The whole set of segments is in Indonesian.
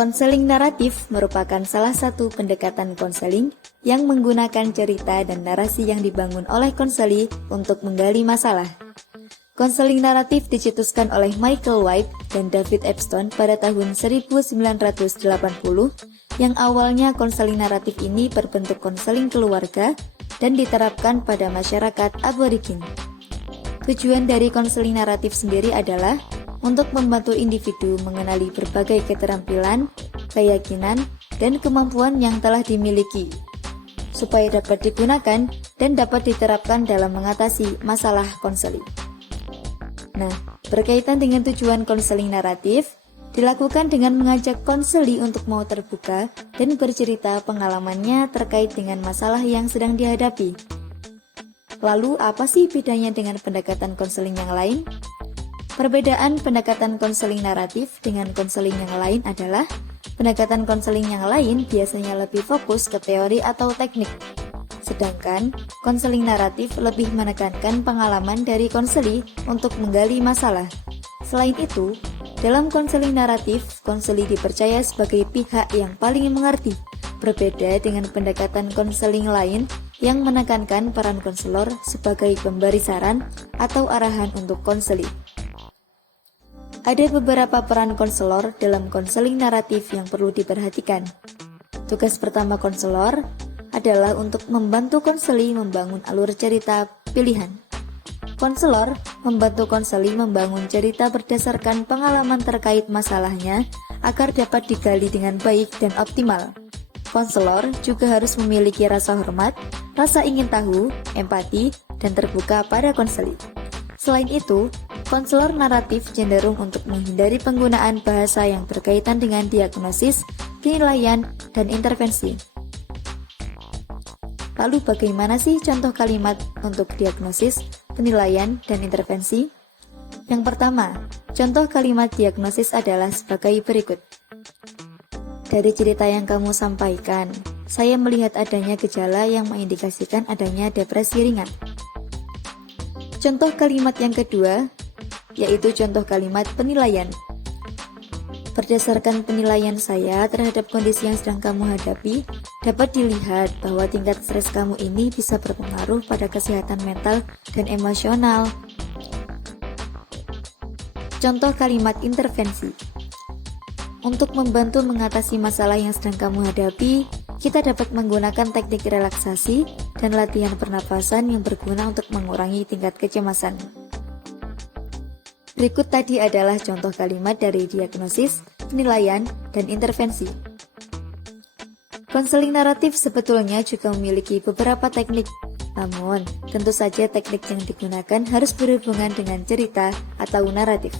Konseling naratif merupakan salah satu pendekatan konseling yang menggunakan cerita dan narasi yang dibangun oleh konseli untuk menggali masalah. Konseling naratif dicetuskan oleh Michael White dan David Epstein pada tahun 1980, yang awalnya konseling naratif ini berbentuk konseling keluarga dan diterapkan pada masyarakat aborigin. Tujuan dari konseling naratif sendiri adalah untuk membantu individu mengenali berbagai keterampilan, keyakinan, dan kemampuan yang telah dimiliki, supaya dapat digunakan dan dapat diterapkan dalam mengatasi masalah konseling. Nah, berkaitan dengan tujuan konseling naratif, dilakukan dengan mengajak konseli untuk mau terbuka dan bercerita pengalamannya terkait dengan masalah yang sedang dihadapi. Lalu, apa sih bedanya dengan pendekatan konseling yang lain? Perbedaan pendekatan konseling naratif dengan konseling yang lain adalah pendekatan konseling yang lain biasanya lebih fokus ke teori atau teknik, sedangkan konseling naratif lebih menekankan pengalaman dari konseli untuk menggali masalah. Selain itu, dalam konseling naratif, konseli dipercaya sebagai pihak yang paling mengerti, berbeda dengan pendekatan konseling lain yang menekankan peran konselor sebagai pemberi saran atau arahan untuk konseli. Ada beberapa peran konselor dalam konseling naratif yang perlu diperhatikan. Tugas pertama konselor adalah untuk membantu konseli membangun alur cerita pilihan. Konselor membantu konseli membangun cerita berdasarkan pengalaman terkait masalahnya agar dapat digali dengan baik dan optimal. Konselor juga harus memiliki rasa hormat, rasa ingin tahu, empati, dan terbuka pada konseli. Selain itu, konselor naratif cenderung untuk menghindari penggunaan bahasa yang berkaitan dengan diagnosis, penilaian, dan intervensi. Lalu bagaimana sih contoh kalimat untuk diagnosis, penilaian, dan intervensi? Yang pertama, contoh kalimat diagnosis adalah sebagai berikut. Dari cerita yang kamu sampaikan, saya melihat adanya gejala yang mengindikasikan adanya depresi ringan. Contoh kalimat yang kedua, yaitu contoh kalimat penilaian. Berdasarkan penilaian saya terhadap kondisi yang sedang kamu hadapi, dapat dilihat bahwa tingkat stres kamu ini bisa berpengaruh pada kesehatan mental dan emosional. Contoh kalimat intervensi. Untuk membantu mengatasi masalah yang sedang kamu hadapi, kita dapat menggunakan teknik relaksasi dan latihan pernapasan yang berguna untuk mengurangi tingkat kecemasan. Berikut tadi adalah contoh kalimat dari diagnosis, penilaian, dan intervensi. Konseling naratif sebetulnya juga memiliki beberapa teknik, namun tentu saja teknik yang digunakan harus berhubungan dengan cerita atau naratif.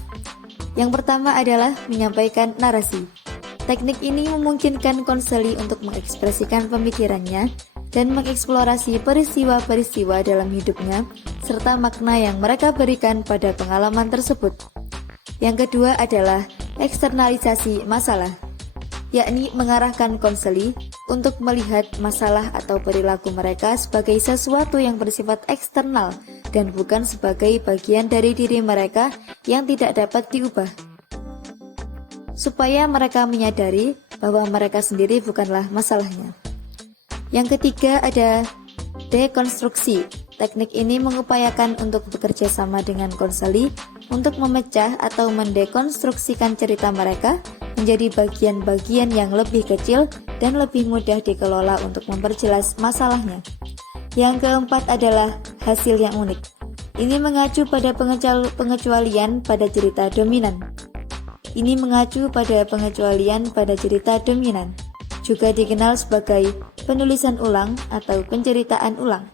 Yang pertama adalah menyampaikan narasi. Teknik ini memungkinkan konseli untuk mengekspresikan pemikirannya dan mengeksplorasi peristiwa-peristiwa dalam hidupnya serta makna yang mereka berikan pada pengalaman tersebut. Yang kedua adalah eksternalisasi masalah, yakni mengarahkan konseli untuk melihat masalah atau perilaku mereka sebagai sesuatu yang bersifat eksternal dan bukan sebagai bagian dari diri mereka yang tidak dapat diubah, supaya mereka menyadari bahwa mereka sendiri bukanlah masalahnya. Yang ketiga ada dekonstruksi. Teknik ini mengupayakan untuk bekerja sama dengan konseli untuk memecah atau mendekonstruksikan cerita mereka menjadi bagian-bagian yang lebih kecil dan lebih mudah dikelola untuk memperjelas masalahnya. Yang keempat adalah hasil yang unik. Ini mengacu pada pengecualian pada cerita dominan. Juga dikenal sebagai penulisan ulang atau penceritaan ulang.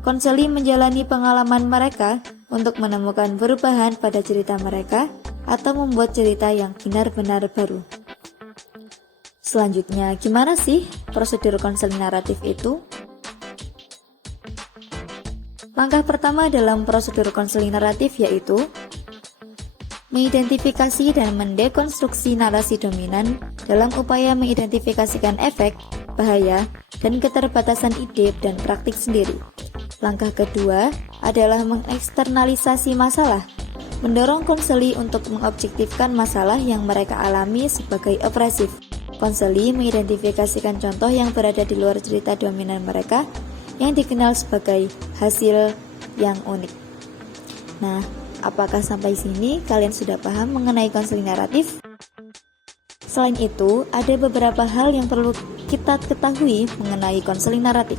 Konseli menjalani pengalaman mereka untuk menemukan perubahan pada cerita mereka atau membuat cerita yang benar-benar baru. Selanjutnya, gimana sih prosedur konseling naratif itu? Langkah pertama dalam prosedur konseling naratif yaitu mengidentifikasi dan mendekonstruksi narasi dominan dalam upaya mengidentifikasikan efek, bahaya, dan keterbatasan ide dan praktik sendiri. Langkah kedua adalah mengeksternalisasi masalah, mendorong konseli untuk mengobjektifkan masalah yang mereka alami sebagai opresif. Konseli mengidentifikasikan contoh yang berada di luar cerita dominan mereka yang dikenal sebagai hasil yang unik. Nah, apakah sampai sini kalian sudah paham mengenai konseling naratif? Selain itu, ada beberapa hal yang perlu kita ketahui mengenai konseling naratif,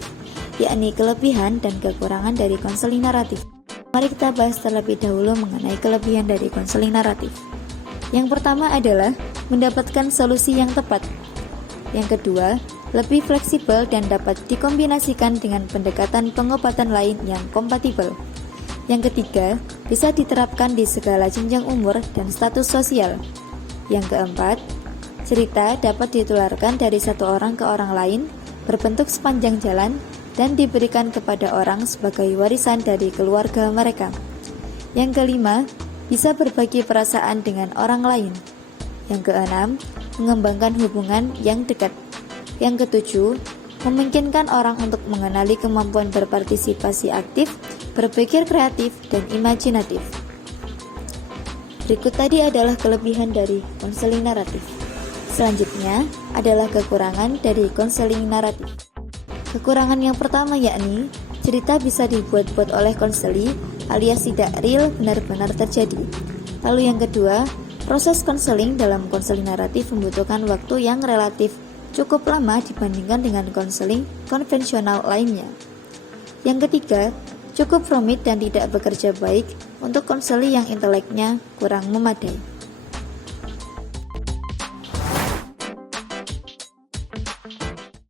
yakni kelebihan dan kekurangan dari konseling naratif. Mari kita bahas terlebih dahulu mengenai kelebihan dari konseling naratif. Yang pertama adalah mendapatkan solusi yang tepat. Yang kedua, lebih fleksibel dan dapat dikombinasikan dengan pendekatan pengobatan lain yang kompatibel. Yang ketiga, bisa diterapkan di segala jenjang umur dan status sosial. Yang keempat, cerita dapat ditularkan dari satu orang ke orang lain, berbentuk sepanjang jalan, dan diberikan kepada orang sebagai warisan dari keluarga mereka. Yang kelima, bisa berbagi perasaan dengan orang lain. Yang keenam, mengembangkan hubungan yang dekat. Yang ketujuh, memungkinkan orang untuk mengenali kemampuan berpartisipasi aktif, berpikir kreatif, dan imajinatif. Berikut tadi adalah kelebihan dari konseling naratif. Selanjutnya adalah kekurangan dari konseling naratif. Kekurangan yang pertama yakni cerita bisa dibuat-buat oleh konseli alias tidak real benar-benar terjadi. Lalu yang kedua, proses konseling dalam konseling naratif membutuhkan waktu yang relatif cukup lama dibandingkan dengan konseling konvensional lainnya. Yang ketiga, cukup rumit dan tidak bekerja baik untuk konseli yang inteleknya kurang memadai.